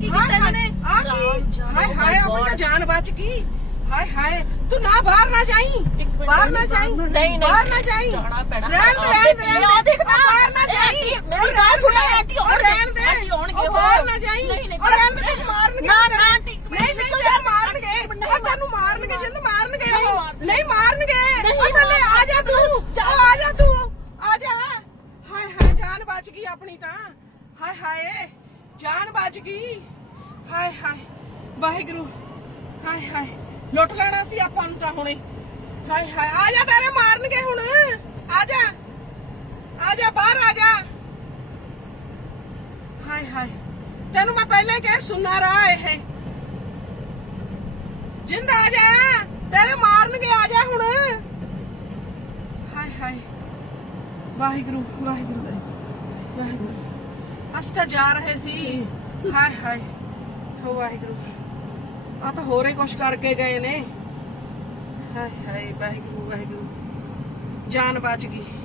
ਕੀ ਕੀਤਾ ਇਹਨਾਂ ਨੇ ਆ ਕੀ ਹਾਏ ਹਾਏ ਆਪਣੀ ਤਾਂ ਜਾਨ ਬਚ ਗਈ ਹਾਏ ਹਾਏ ਤੂੰ ਨਾ ਬਾਹਰ ਨਾ ਜਾਈਂ ਬਾਹਰ ਨਾ ਜਾਈਂ ਨਹੀਂ ਬਾਹਰ ਨਾ ਜਾਈਂ ਜਾਣਾ ਪੈਣਾ ਰਹਿਣ ਆ ਦੇਖ ਨਾ ਬਾਹਰ ਨਾ ਜਾਈਂ ਮੇਰੀ ਗੱਲ ਸੁਣ ਆਂਟੀ ਰਹਿਣ ਦੇ ਆਂਟੀ ਆਉਣਗੇ ਬਾਹਰ ਨਾ ਜਾਈਂ ਔਰ ਰਹਿਣ ਦੇ ਕੁਝ ਮਾਰਨਗੇ ਨਾ ਨਾ ਆਂਟੀ ਨਹੀਂ ਨਹੀਂ ਤੈਨੂੰ ਮਾਰਨਗੇ ਉਹ ਤੈਨੂੰ ਮਾਰਨਗੇ ਜਿੰਦ ਮਾਰਨਗੇ ਉਹ ਨਹੀਂ ਮਾਰਨਗੇ ਉਹ ਚੱਲੇ ਆ ਜਾ ਤੂੰ ਆ ਜਾ ਤੂੰ ਆ ਜਾ ਹਾਏ ਹਾਏ ਜਾਨ ਬਚ ਗਈ ਆਪਣੀ ਤਾਂ ਹਾਏ ਹਾਏ ਜਾਨ ਬਚ ਗਈ ਹਾਏ ਹਾਏ ਵਾਹਿਗੁਰੂ ਹਾਏ ਹਾਏ ਲੁੱਟ ਲੈਣਾ ਸੀ ਆਪਾਂ ਨੂੰ ਤਾਂ ਹੁਣੇ ਹਾਏ ਹਾਏ ਆ ਜਾ ਤੇਰੇ ਮਾਰਨਗੇ ਹੁਣ ਆ ਜਾ ਬਾਹਰ ਆ ਜਾ ਹਾਏ ਹਾਏ ਤੈਨੂੰ ਮੈਂ ਪਹਿਲਾਂ ਹੀ ਕਿਹਾ ਸੁਣਨਾ ਰਹਾ ਇਹ ਜਿੰਦ ਆ ਜਾ ਤੇਰੇ ਮਾਰਨਗੇ ਆ ਜਾ ਹੁਣ ਹਾਏ ਹਾਏ ਵਾਹਿਗੁਰੂ ਵਾਹਿਗੁਰੂ ਵਾਹਿਗੁਰੂ ਅਸੀਂ ਤਾਂ ਜਾ ਰਹੇ ਸੀ ਹਾਏ ਹਾਏ ਹੋ ਵਾਹਿਗੁਰੂ ਆ ਤਾਂ ਹੋਰੇ ਕੁਛ ਕਰਕੇ ਗਏ ਨੇ ਹਾਏ ਹਾਏ ਵਾਹਿਗੁਰੂ ਵਾਹਿਗੁਰੂ ਜਾਨ ਬਚ ਗਈ